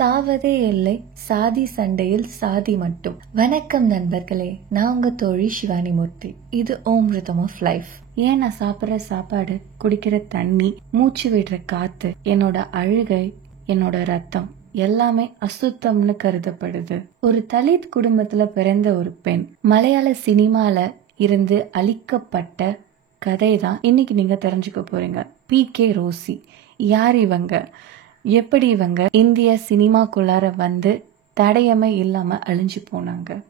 சாவதே இல்லை சாதி சண்டையில் சாதி மட்டும். வணக்கம் நண்பர்களே, நான் உங்க தோழி சிவானி மூர்த்தி. இது ஓம் ரிதம் ஆஃப் லைஃப். ஏன் நான் சாப்பிட்ற சாப்பாடு, குடிக்கிற தண்ணி, மூச்சு விடுற காத்து, என்னோட அழுகை, என்னோட ரத்தம் எல்லாமே அசுத்தம்னு கருதப்படுது. ஒரு தலித் குடும்பத்துல பிறந்த ஒரு பெண் மலையாள சினிமால இருந்து அழிக்கப்பட்ட கதை தான் இன்னைக்கு நீங்க தெரிஞ்சுக்க போறீங்க. PK ரோசி. யார் இவங்க? எப்படி இவங்க இந்திய சினிமாக்குள்ளார வந்து தடயமே இல்லாம அழிஞ்சு போனாங்க?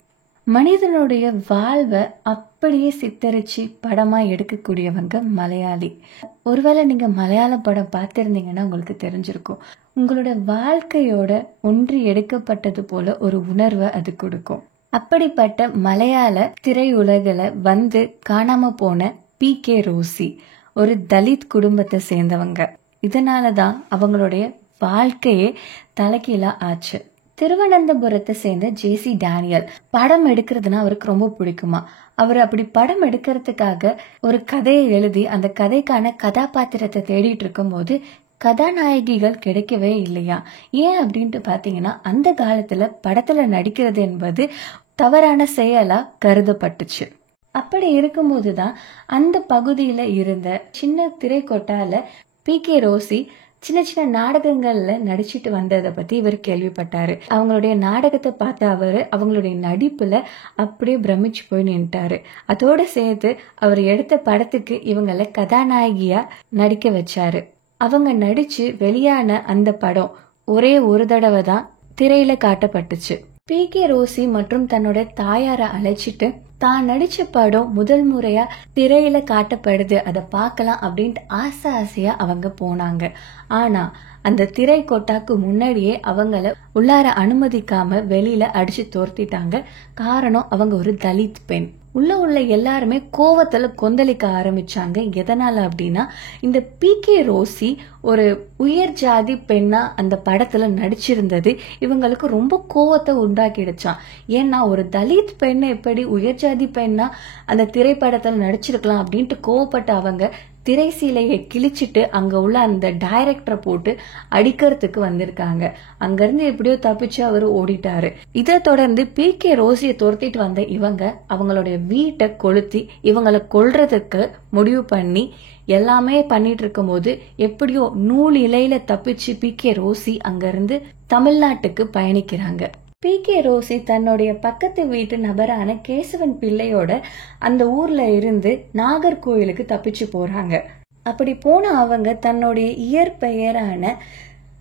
மனிதனுடைய வாழ்வை அப்படியே சித்தரிச்சு படமா எடுக்கக்கூடியவங்க மலையாளி. ஒருவேளை நீங்க மலையாள படம் பார்த்திருந்தீங்கன்னா உங்களுக்கு தெரிஞ்சிருக்கும். உங்களோட வாழ்க்கையோட ஒன்றி எடுக்கப்பட்டது போல ஒரு உணர்வை அது கொடுக்கும். அப்படிப்பட்ட மலையாள திரையுலகில வந்து காணாம போன PK ரோசி ஒரு தலித் குடும்பத்தை சேர்ந்தவங்க. இதனாலதான் அவங்களுடைய வாழ்க்கையே தலைகீழா ஆச்சு. திருவனந்தபுரத்தை சேர்ந்த JC டேனியல் படம் எடுக்கிறதுனா அவருக்கு ரொம்ப பிடிக்குமா. அவர் அப்படி படம் எடுக்கிறதுக்காக ஒரு கதையை எழுதி அந்த கதைக்கான கதாபாத்திரத்தை தேடிட்டு இருக்கும் போது கதாநாயகிகள் கிடைக்கவே இல்லையா. ஏன் அப்படின்ட்டு பாத்தீங்கன்னா, அந்த காலத்துல படத்துல நடிக்கிறது என்பது தவறான செயலா கருதப்பட்டுச்சு. அப்படி இருக்கும்போதுதான் அந்த பகுதியில இருந்த சின்ன திரைக்கோட்டால PK ரோசி சின்ன சின்ன நாடகங்கள்ல நடிச்சிட்டு வந்ததை பத்தி இவர் கேள்விப்பட்டாரு. அவங்களுடைய நாடகத்தை பார்த்த அவரு அவங்களுடைய நடிப்புல அப்படியே பிரமிச்சு போய் நின்ட்டாரு. அதோட சேர்த்து அவர் எடுத்த படத்துக்கு இவங்களை கதாநாயகியா நடிக்க வச்சாரு. அவங்க நடிச்சு வெளியான அந்த படம் ஒரே ஒரு தடவை தான் திரையில காட்டப்பட்டுச்சு. PK ரோசி மற்றும் தன்னோட தாயார அழைச்சிட்டு தான் நடிச்ச படம் முதல் முறையா திரையில காட்டப்படுது, அதை பார்க்கலாம் அப்படின்ட்டு ஆசையா அவங்க போனாங்க. ஆனா அந்த திரை கொட்டாக்கு முன்னாடியே அவங்கள உள்ளார அனுமதிக்காம வெளியில அடிச்சு தோர்த்திட்டாங்க. காரணம், அவங்க ஒரு தலித் பெண். உள்ள எல்லாருமே கோவத்துல கொந்தளிக்க ஆரம்பிச்சாங்க. எதனால அப்படின்னா, இந்த PK ரோசி ஒரு உயர் ஜாதி பெண்ணா அந்த படத்துல நடிச்சிருந்தது இவங்களுக்கு ரொம்ப கோவத்தை உண்டாக்கிடுச்சான். ஏன்னா ஒரு தலித் பெண்ணை எப்படி உயர் ஜாதி பெண்ணா அந்த திரைப்படத்துல நடிச்சிருக்கலாம் அப்படின்ட்டு கோவப்பட்ட அவங்க திரை சீலையை கிழிச்சிட்டு அங்க உள்ள அந்த டைரக்டரை போட்டு அடிக்கிறதுக்கு வந்திருக்காங்க. அங்கிருந்து எப்படியோ தப்பிச்சு அவரு ஓடிட்டாரு. இதை தொடர்ந்து PK ரோசியை துரத்திட்டு வந்த இவங்க அவங்களுடைய வீட்டை கொளுத்தி இவங்களை கொல்றதுக்கு முடிவு பண்ணி எல்லாமே பண்ணிட்டு இருக்கும் போது எப்படியோ நூல் இலையில தப்பிச்சு PK ரோசி அங்கிருந்து தமிழ்நாட்டுக்கு பயணிக்கிறாங்க. PK ரோசி தன்னுடைய பக்கத்து வீட்டு நபரான கேசவன் பிள்ளையோட அந்த ஊர்ல இருந்து நாகர்கோயிலுக்கு தப்பிச்சு போறாங்க. அப்படி போன அவங்க தன்னுடைய இயற்பெயரான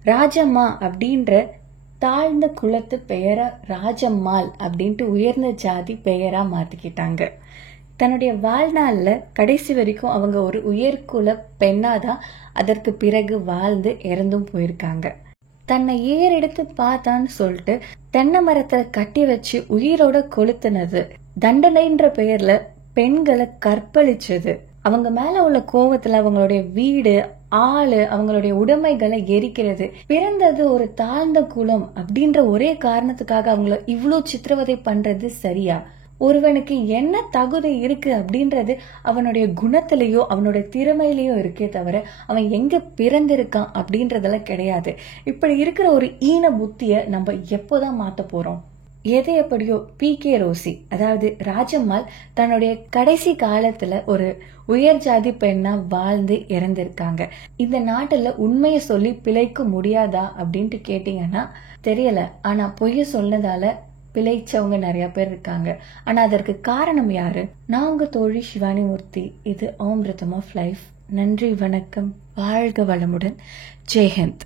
ராஜம்மா அப்படின்ற தாழ்ந்த குலத்து பெயரா ராஜம்மாள் அப்படின்ட்டு உயர்ந்த ஜாதி பெயரா மாத்திக்கிட்டாங்க. தன்னுடைய வாழ்நாள்ல கடைசி வரைக்கும் அவங்க ஒரு உயர்குல பெண்ணாதான் அதற்கு பிறகு வாழ்ந்து இறந்தும் போயிருக்காங்க. தன்னை ஏறெடுத்து பார்த்தான்னு சொல்லிட்டு தென்னை மரத்தை கட்டி வச்சு உயிரோட கொளுத்துனது, தண்டனைன்ற பெயர்ல பெண்களை கற்பழிச்சது, அவங்க மேல உள்ள கோவத்துல அவங்களுடைய வீடு, ஆளு, அவங்களுடைய உடைமைகளை எரிக்கிறது, பிறந்தது ஒரு தாழ்ந்த குலம் அப்படின்ற ஒரே காரணத்துக்காக அவங்கள இவ்வளவு சித்திரவதை பண்றது சரியா? ஒருவனுக்கு என்ன தகுதி இருக்கு அப்படின்றது அவனுடைய குணத்திலேயோ அவனுடைய திறமையிலேயோ இருக்கே தவிர அவன் எங்க பிறந்திருக்கான் அப்படின்றதெல்லாம் கிடையாது. இப்படி இருக்கிற ஒரு ஈன புத்திய நம்ம எப்போதான் மாத்த போறோம்? எது எப்படியோ PK ரோசி அதாவது ராஜம்மாள் தன்னுடைய கடைசி காலத்துல ஒரு உயர் ஜாதி பெண்ணா வாழ்ந்து இறந்திருக்காங்க. இந்த நாட்டுல உண்மையை சொல்லி பிழைக்க முடியாதா அப்படின்ட்டு கேட்டீங்கன்னா தெரியல. ஆனா பொய்ய சொன்னதால பிழைச்சவங்க நிறைய பேர் இருக்காங்க. ஆனா அதற்கு காரணம் யாரு? நான் உங்க தோழி சிவானி மூர்த்தி. இது ஓம் ரிதம் ஆஃப் லைஃப். நன்றி, வணக்கம், வாழ்க வளமுடன், ஜெய்ஹிந்த்.